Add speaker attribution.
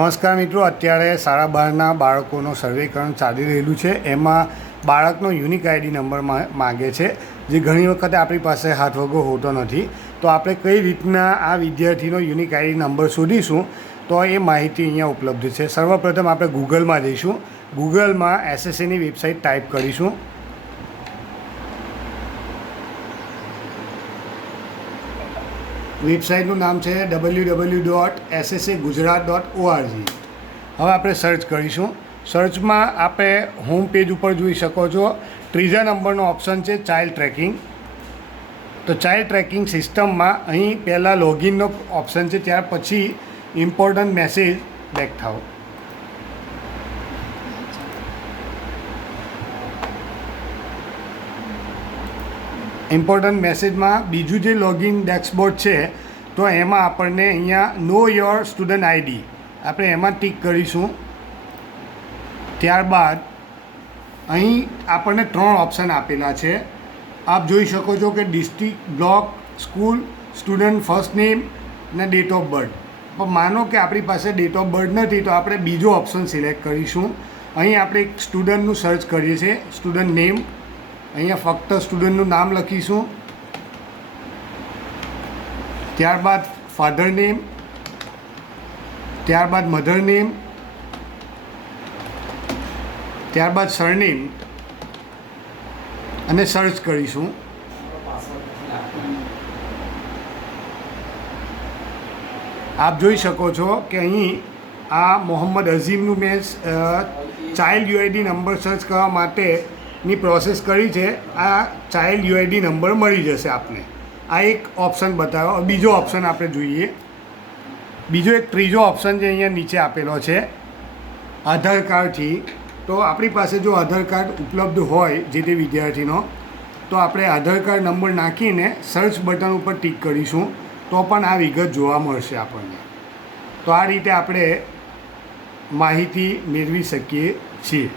Speaker 1: નમસ્કાર મિત્રો, અત્યારે સાડા બારના બાળકોનો સર્વેકરણ ચાલી રહેલું છે. એમાં બાળકનો યુનિક આઈડી નંબર માગે છે, જે ઘણી વખતે આપણી પાસે હાથ વગો હોતો નથી. તો આપણે કઈ રીતના આ વિદ્યાર્થીનો યુનિક આઈડી નંબર શોધીશું? તો એ માહિતી અહીંયા ઉપલબ્ધ છે. સર્વપ્રથમ આપણે ગૂગલમાં જઈશું. ગૂગલમાં એસએસસીની વેબસાઇટ ટાઈપ કરીશું. વેબસાઇટનું નામ છે W W dot SSA Gujarat dot ORG હવે આપણે સર્ચ કરીશું. સર્ચમાં આપણે હોમ પેજ ઉપર જોઈ શકો છો. ત્રીજા નંબરનો ઓપ્શન છે ચાઇલ્ડ ટ્રેકિંગ તો ચાઇલ્ડ ટ્રેકિંગ સિસ્ટમમાં અહીં પહેલાં લોગિનનો ઓપ્શન છે, ત્યાર પછી ઇમ્પોર્ટન્ટ મેસેજ બેક થાવ ઇમ્પોર્ટન્ટ મેસેજમાં બીજું જે લોગિન ડેસ્કબોર્ડ છે, તો એમાં આપણને અહીંયા નો યોર સ્ટુડન્ટ આઈડી આપણે એમાં ટીક કરીશું. ત્યારબાદ અહીં આપણને ત્રણ ઓપ્શન આપેલા છે. આપ જોઈ શકો છો કે district block school student first name અને ડેટ ઓફ બર્થ પણ માનો કે આપણી પાસે ડેટ ઓફ બર્થ નથી, તો આપણે બીજો ઓપ્શન સિલેક્ટ કરીશું. અહીં આપણે એક સ્ટુડન્ટનું સર્ચ કરીએ છીએ સ્ટુડન્ટ નેમ અહીંયા ફક્ત સ્ટુડન્ટનું નામ લખીશું. ત્યારબાદ ફાધર નેમ ત્યારબાદ મધર નેમ ત્યારબાદ સરનેમ અને સર્ચ કરીશું. આપ જોઈ શકો છો કે અહીં આ મોહમ્મદ અઝીમનું મેં ચાઇલ્ડ યુઆઈડી નંબર સર્ચ કરવા માટેની પ્રોસેસ કરી છે, આ ચાઇલ્ડ યુઆઈડી નંબર મળી જશે આપને. આ એક ઓપ્શન બતાવ્યો. બીજો ઓપ્શન આપણે જોઈએ. બીજો એક ત્રીજો ઓપ્શન જે અહીંયા નીચે આપેલો છે, આધાર કાર્ડથી. તો આપણી પાસે જો આધાર કાર્ડ ઉપલબ્ધ હોય, જે તે વિદ્યાર્થીનો, તો આપણે આધાર કાર્ડ નંબર નાખીને સર્ચ બટન ઉપર ટિક કરીશું. તો પણ આ વિગત જોવા મળશે આપણને. તો આ રીતે આપણે માહિતી મેળવી શકીએ છીએ.